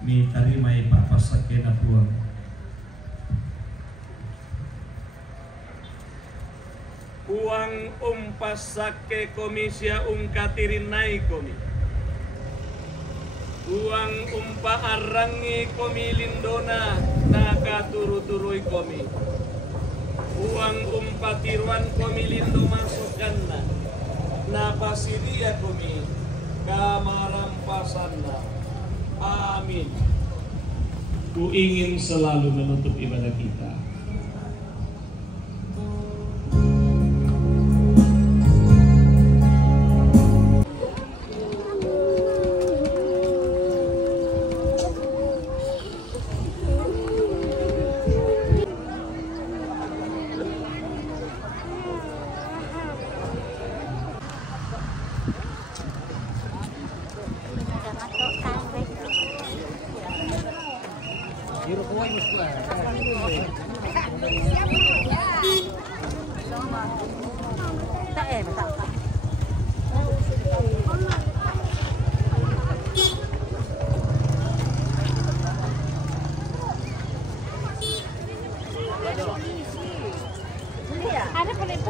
mi tarimay papasake na puwag. Uang umpasake komisia katirinay komi. Uang umpaarangi komi lindona nakaturu-turuy komi. Uang umpatiruan komi lindo masukkan na pasiria komi kamarampasan na. Amin. Ku ingin selalu menutup ibadah kita.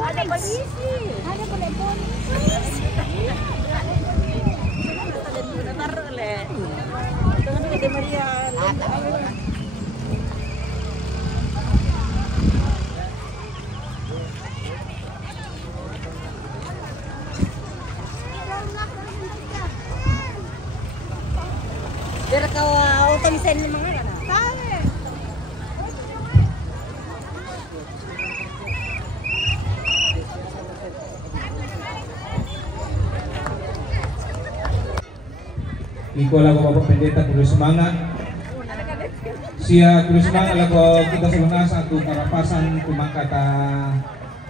Ada polisi. Biar kau auto bisa ini mana? Iko lagu Bapak Pendeta kudu semangat. Sia kudu semangat lagu kita selungas satu karapasan kumakata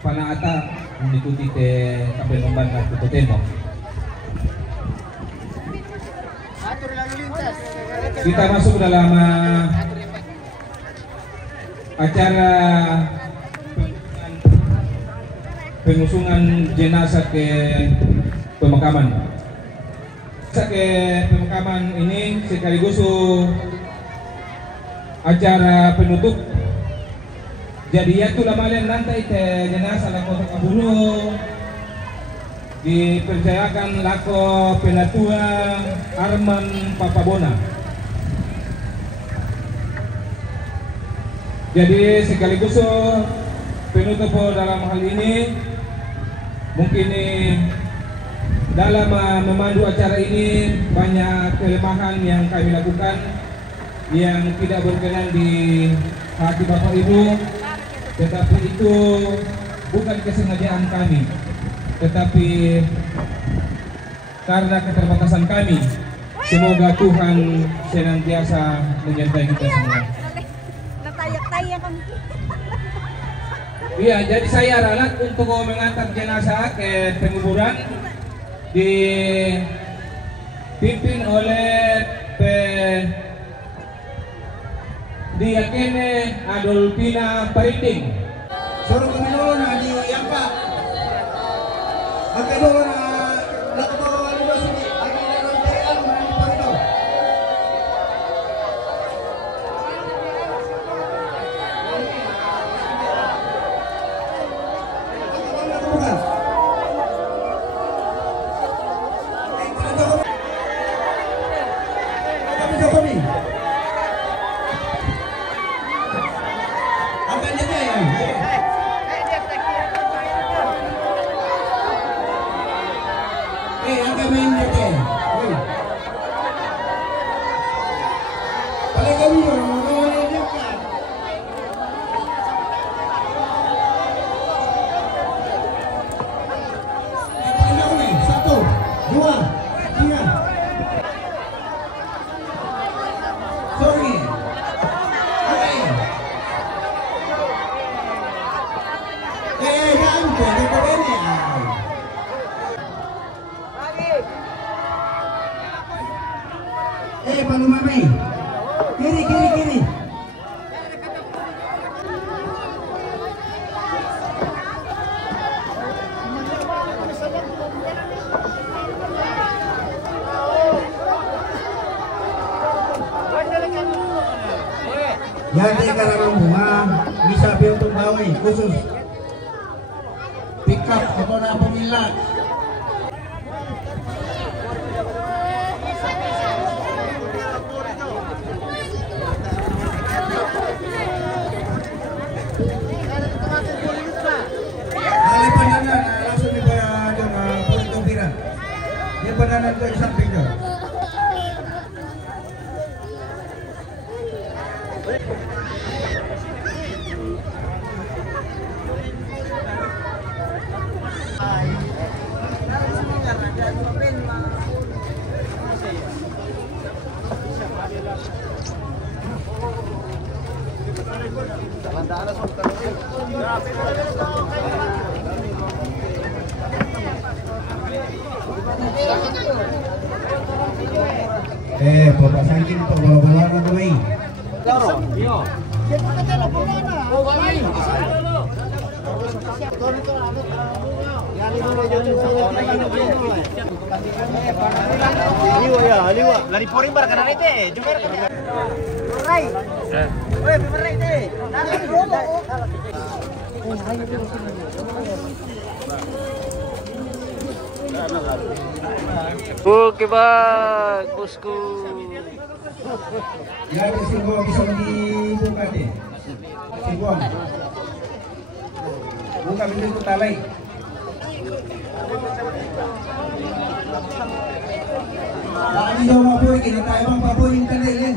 panaata mengikuti ke kapal membantu Kutemo. Kita masuk dalam acara pengusungan jenazah ke pemakaman. Ke pemakaman ini sekaligus acara penutup. Jadi ya tu lamalan nanti te jenazah lako kabulu dipercayakan lako penatua Arman Papabona. Jadi sekaligus penutup dalam hal ini mungkin dalam memandu acara ini banyak kelemahan yang kami lakukan yang tidak berkenan di hati Bapak Ibu, tetapi itu bukan kesengajaan kami, tetapi karena keterbatasan kami. Semoga Tuhan senantiasa menyertai kita semua. Iya, jadi saya ralat untuk mengantar jenazah ke penguburan dipimpin oleh Diakene Adolfina Pariting. Suruh kami dulu na di yang Pak. Oke dulu na lakbawa dulu sini. Lagi dalam jayaan di Parito. Palu Mami, kiri. Yate Karawang Bunga bisa untuk gawe khusus pick up atau na pemilah. Alay pananan langsung dibayar dengan politik piran. Dia pananan ko isang pinggan. Bapak Sangkin untuk bola-bola na tuloy. Aliwa. Lari poring bar kanan ite. Jumer. Rai. Oi, berai ite. Lari robo. Oke bang, bosku. Ya, Singwong bisa dibuka deh. Singwong. Buka pintu talai. Lagi jauh mabur kita tayo bang paborin ka din.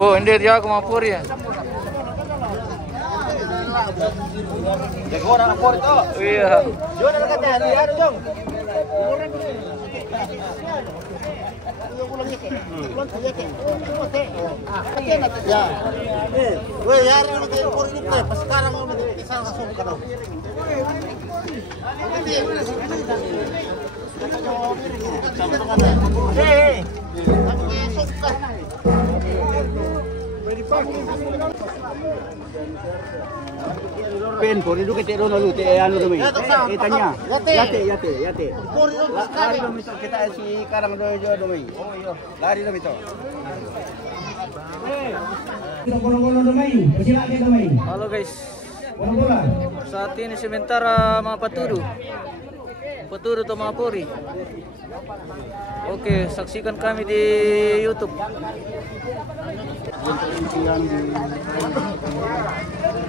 Oh, hindi dia kumapur ya. Jago na por ito. Iya. Jom na kata, ano jom? Ya. Weh, yari na kayo por ito pre. Sekarang mo isang kasong ka daw. Hey. Pen, por itu kita dono lu, anu demi. Tanya. Yate. Lari demi itu kita si karang dojo demi. Oh iya, lari demi itu. Kono-kono demi, persilakan demi. Halo guys. Bola. Saat ini sementara mga Paturo to Mapuri. Oke, saksikan kami di YouTube.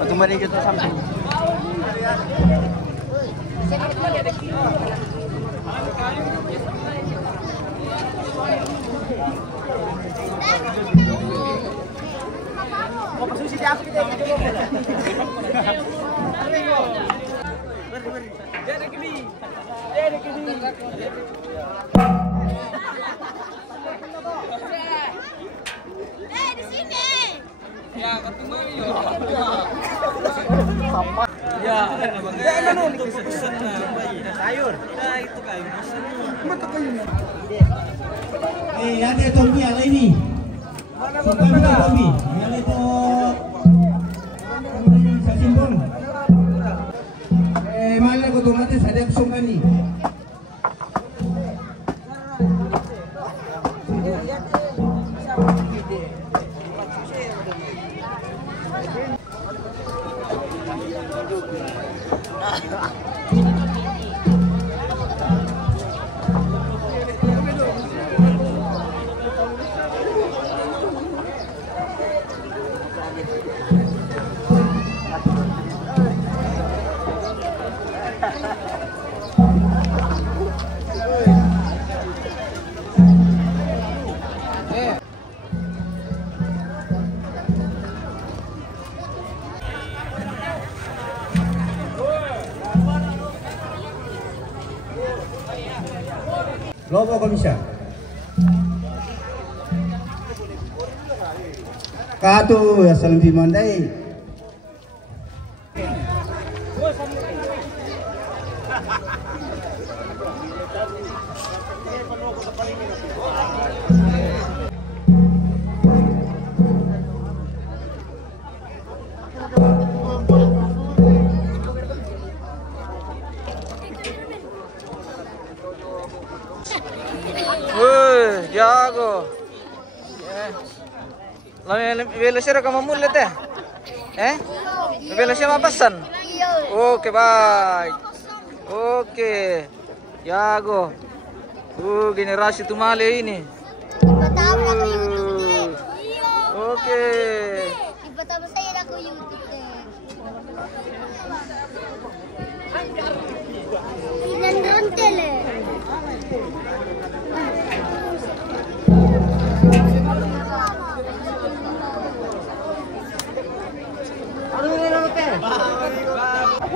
Kemarin kita sampai. Di sini. Ya, ketemu yo. Ya, sayur. Ya, itu kayu. Yate Tommy alay ni. Sampai mo Tommy. Yan ito. Sa simbol. Mahal ko tumate sa Dexon kani. Lobo komisa. Katu ya saling dimandai. Bela siya ka mamulit eh. Bela siya mapasan. Oke, baik. Oke. Jago. Generasi Tumale ini. Ipatama ko YouTube. Oke. Ipatama saya ako YouTube. Inandrontel eh.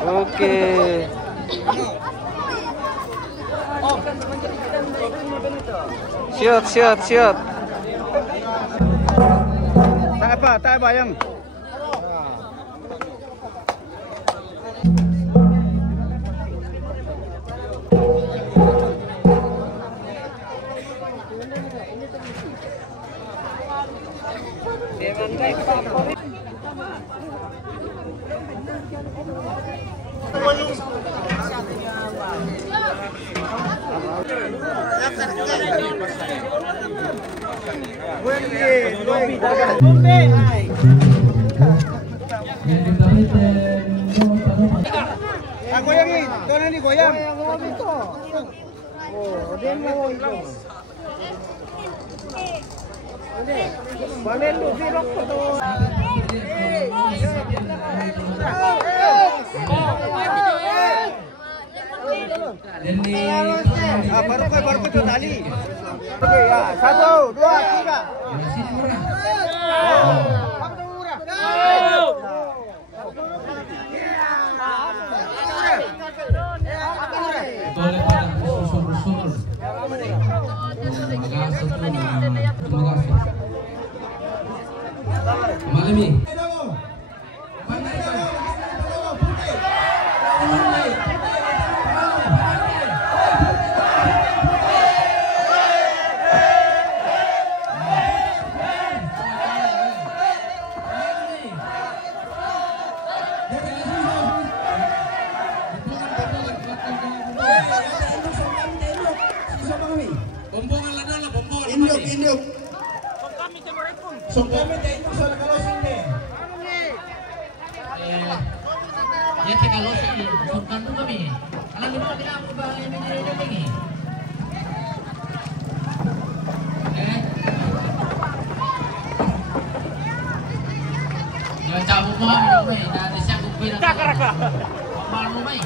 Oke. Siap. Tak apa yang. Goyangin, doon ni goyang. Oh, dia mau itu. Balik lu dirok tu. Baru ke tali. Oke ya, 1, 2, 3. Boleh pada susul-susul. Terima kasih. Malami. Induk. Sok kami tayo induk sa nakalosing ni. Ya cek kalau surkan tu kami. Alam kita tidak apa bahaya ini lagi. Ya cabut mah mai, dah siap kupi dah. Kakak. Malu mai.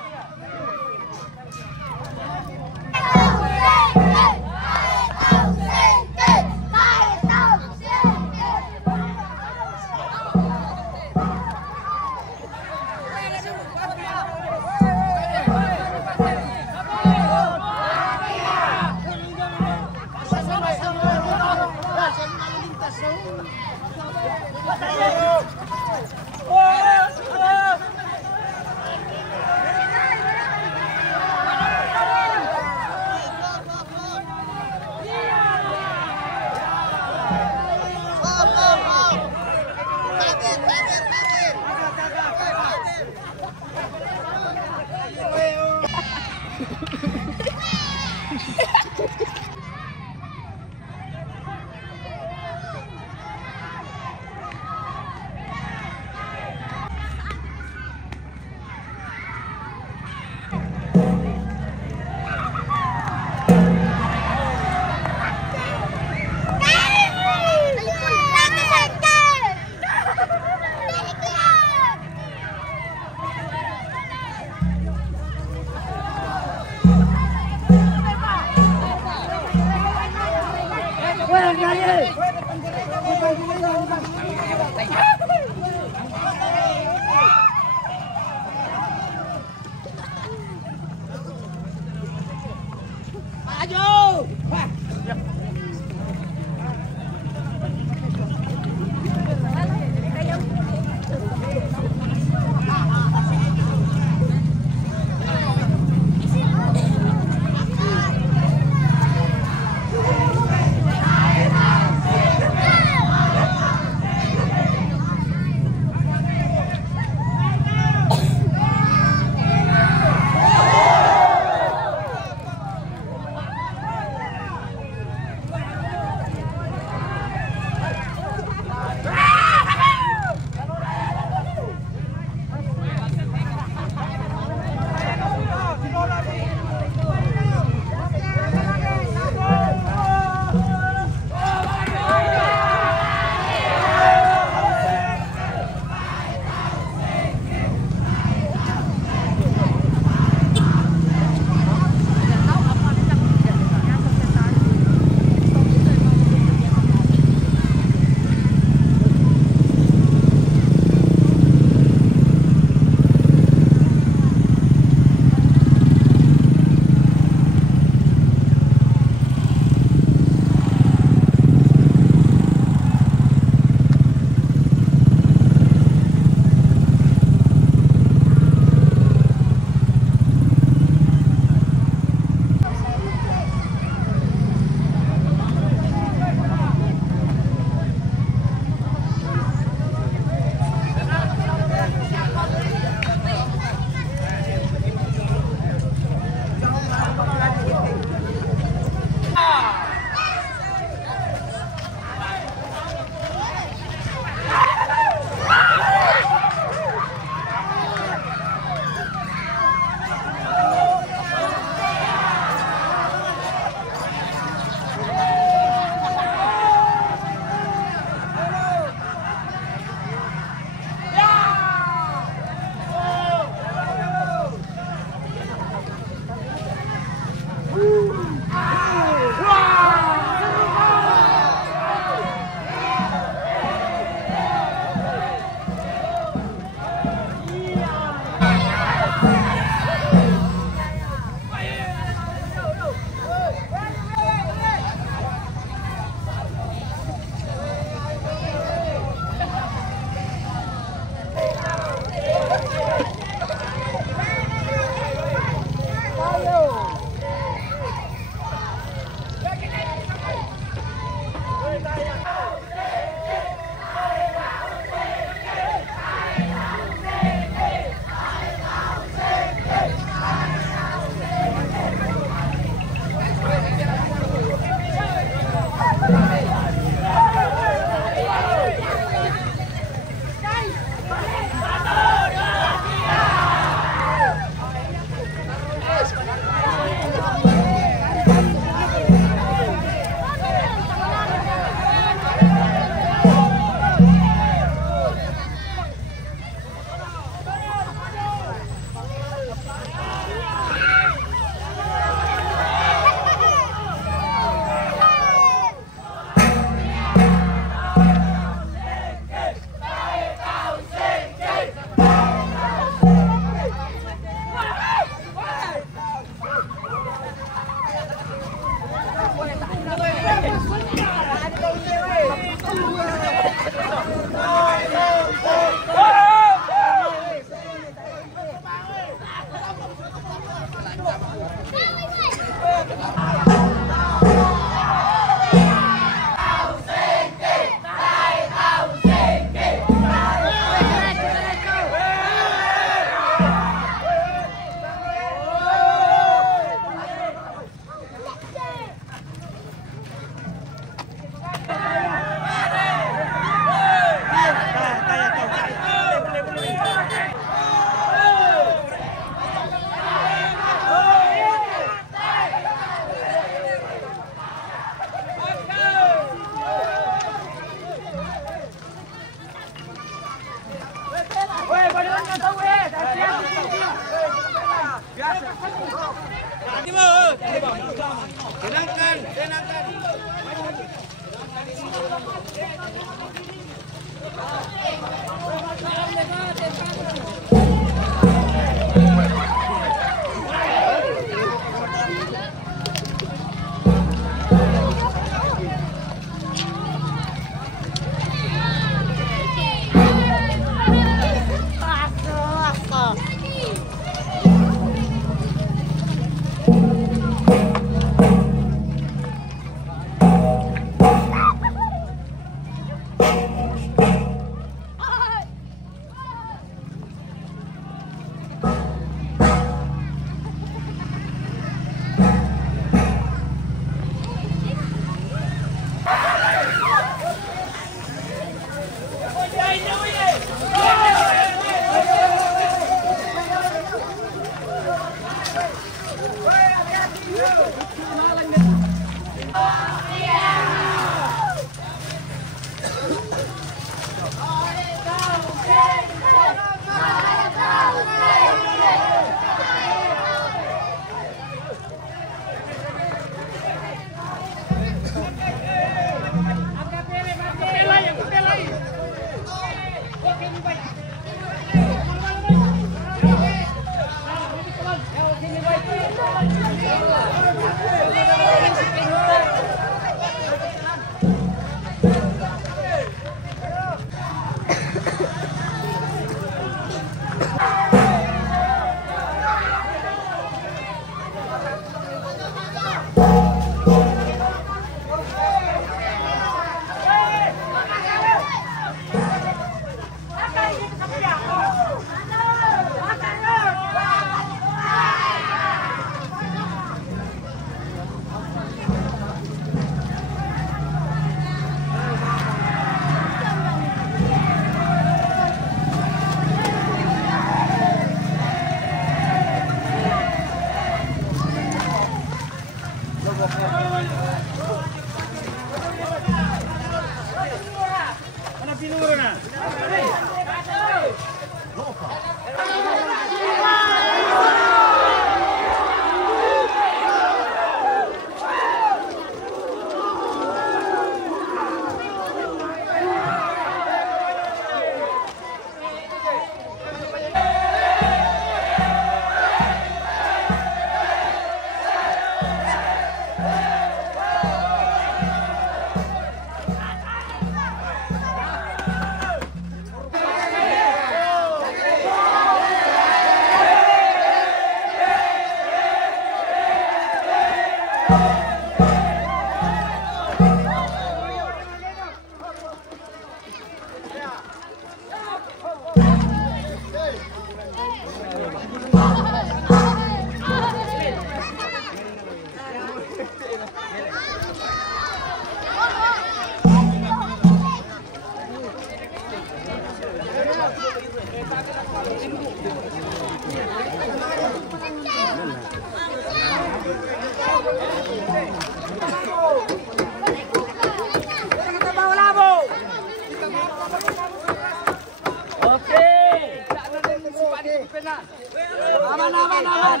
Aman.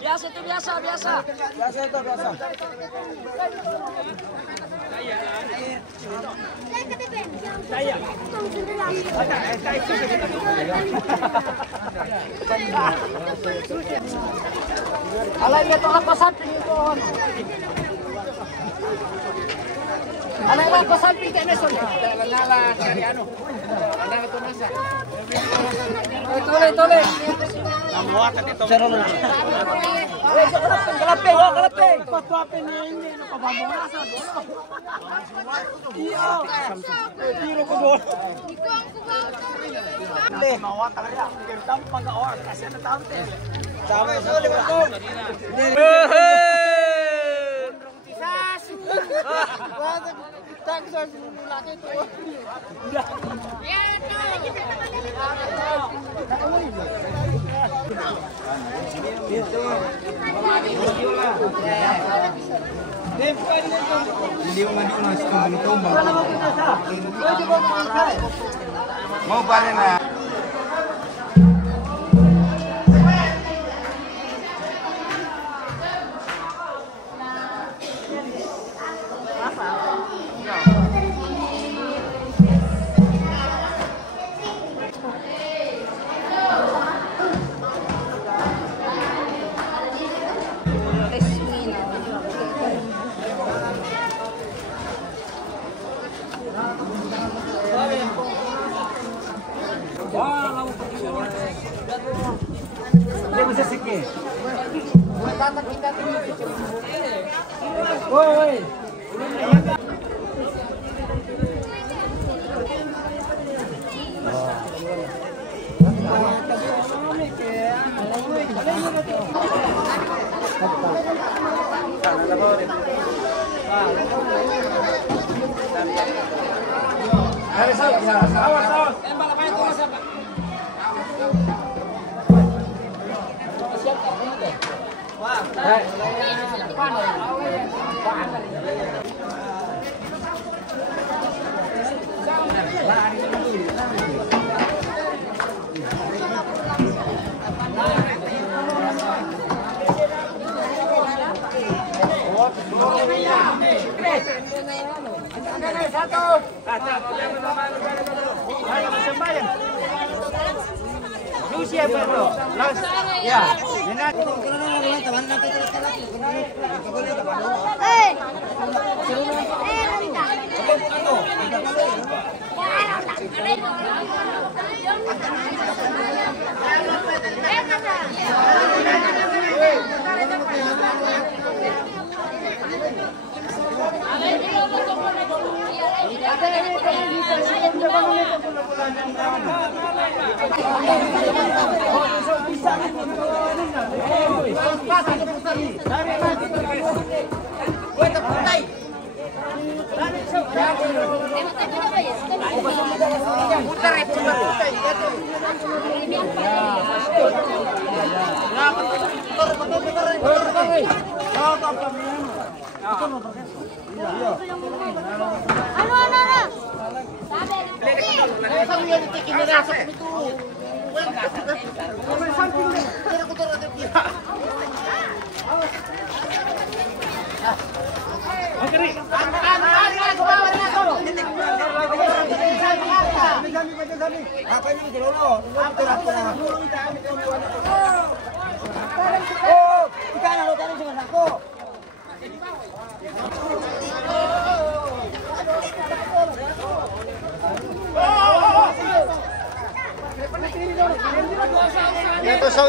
Biasa itu biasa. Biasa itu biasa. Alay ito kapasamping ito. Alay mo kapasamping tayo meson. Nalan dari ano. Ada itu nasa. Tuloy. Namuatan dito. Kalapeng. Patuapin niya hindi no kababonasa. Iya. Tiro ko doon. Le, mawatan rin ako. Pero tamo pag-awar kasi ano tante. Tama sa ulit ko. Mau balik na. Dia bisa sikit. Woi.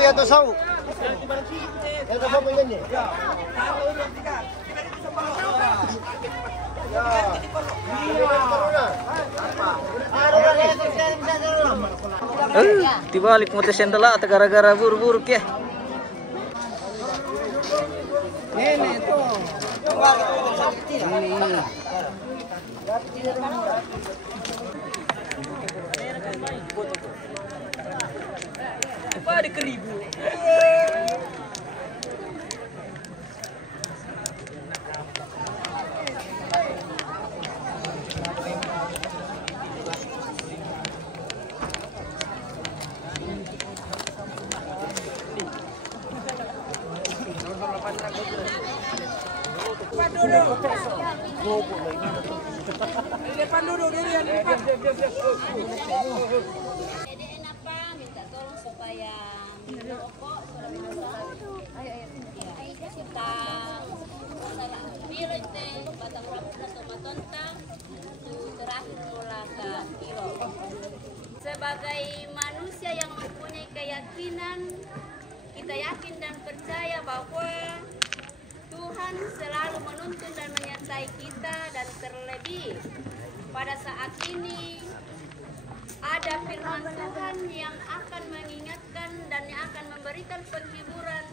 Ya to sau. Dibalik mo te sendala at gara-gara buru-buru ya. Ada keribu. Depan dulu diri yang depan. Minta tolong supaya rokok kita pilih batang rambut sama tontang terakhir mula ke kilo. Sebagai manusia yang mempunyai keyakinan, kita yakin dan percaya bahwa Tuhan selalu menuntun dan menyertai kita, dan terlebih pada saat ini ada firman Tuhan yang akan mengingatkan dan yang akan memberikan penghiburan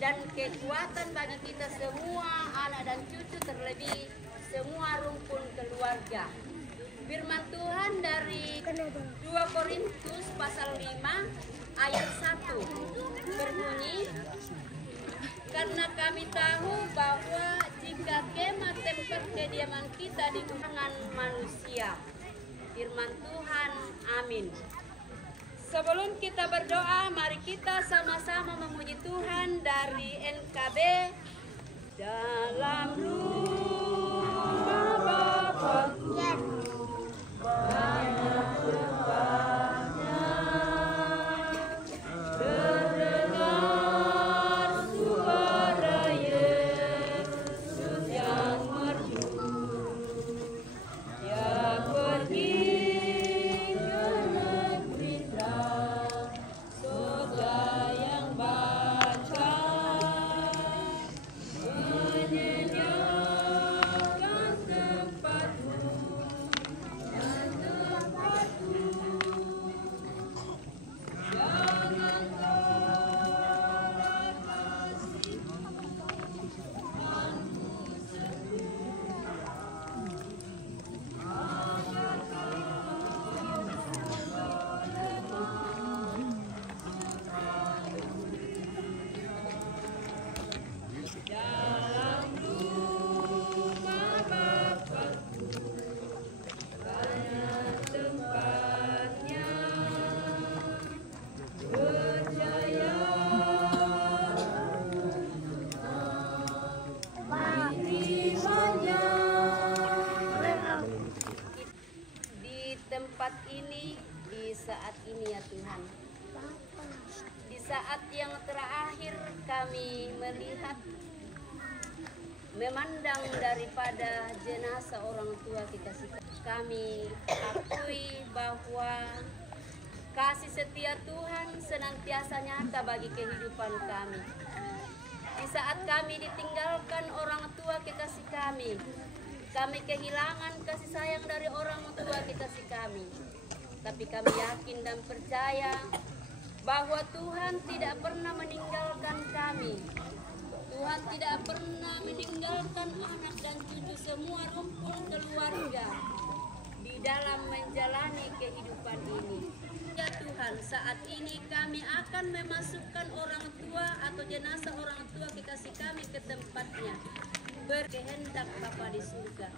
dan kekuatan bagi kita semua, anak dan cucu, terlebih semua rumpun keluarga. Firman Tuhan dari 2 Korintus pasal 5 ayat 1 berbunyi, karena kami tahu bahwa jika kemah tempat kediaman kita di tangan manusia. Firman Tuhan, amin. Sebelum kita berdoa, mari kita sama-sama memuji Tuhan dari NKB. Dalam rumah Bapakku banyak tempatnya, terdengar suara Yesus yang merdu. Dia pergi ke negeri saat ini ya Tuhan. Di saat yang terakhir kami melihat, memandang daripada jenazah orang tua kekasih kami, akui bahwa kasih setia Tuhan senantiasa nyata bagi kehidupan kami. Di saat kami ditinggalkan orang tua kekasih kami kehilangan kasih sayang dari orang tua kekasih kami. Tapi kami yakin dan percaya bahwa Tuhan tidak pernah meninggalkan kami. Tuhan tidak pernah meninggalkan anak dan cucu semua rumpun keluarga di dalam menjalani kehidupan ini. Ya Tuhan, saat ini kami akan memasukkan orang tua atau jenazah orang tua kekasih kami ke tempatnya. Berkehendak Bapa di surga.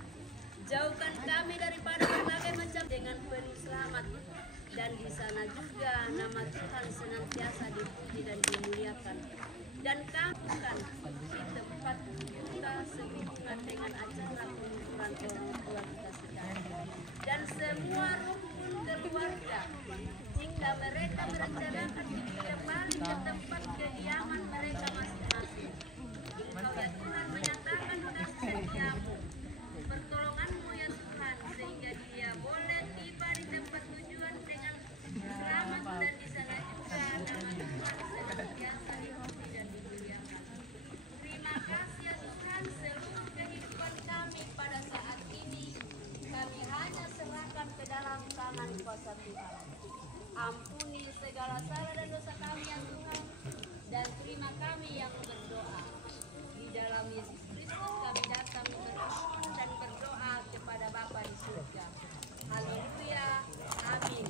Jauhkan kami daripada berbagai macam dengan penuh selamat. Dan di sana juga nama Tuhan senantiasa dipuji dan dimuliakan. Dan kami akan di tempat kita sehubungan dengan acara pengukuran orang tua kekasih kami. Dan semua rumpun keluarga, hingga mereka merencanakan kembali ke tempat kediaman mereka masing-masing. Engkau ya Tuhan menyatakan kasih setiamu, pertolonganmu ya Tuhan, sehingga dia boleh tiba di tempat tujuan dengan selamat, dan di sana juga nama Tuhan senantiasa dipuji dan dimuliakan. Terima kasih ya Tuhan, seluruh kehidupan kami pada saat ini kami hanya serahkan ke dalam tangan kuasa Tuhan. Ampuni segala salah dan dosa kami ya Tuhan, dan terima kami yang berdoa. Di dalam Yesus Kristus kami datang bermohon dan berdoa kepada Bapa di surga. Haleluya. Amin.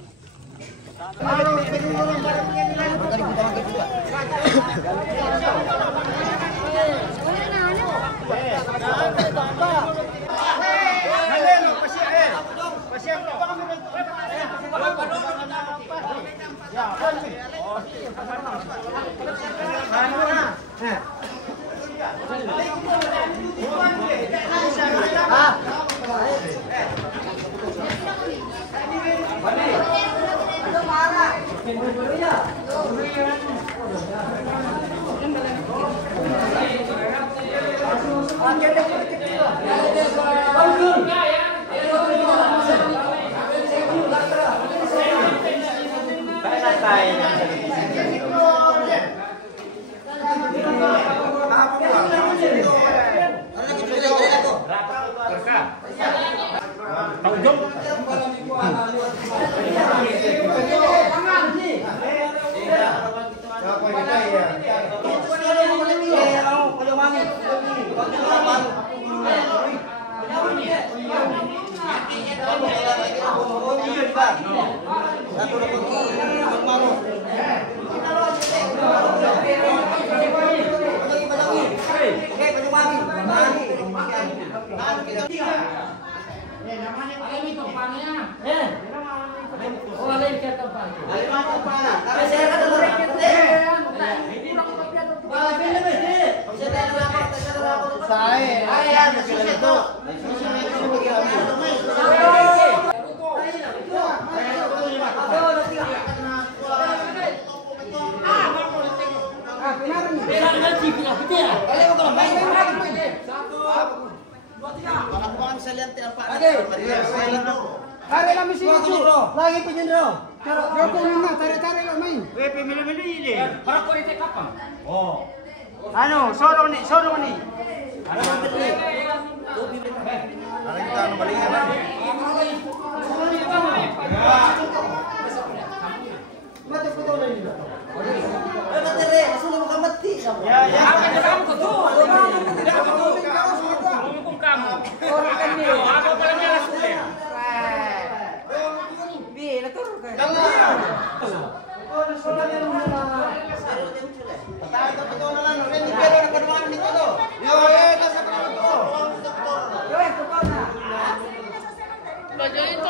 Belajar itu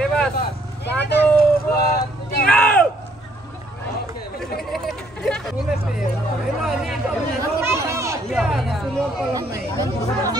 bebas. 1, 2, 3. Oke.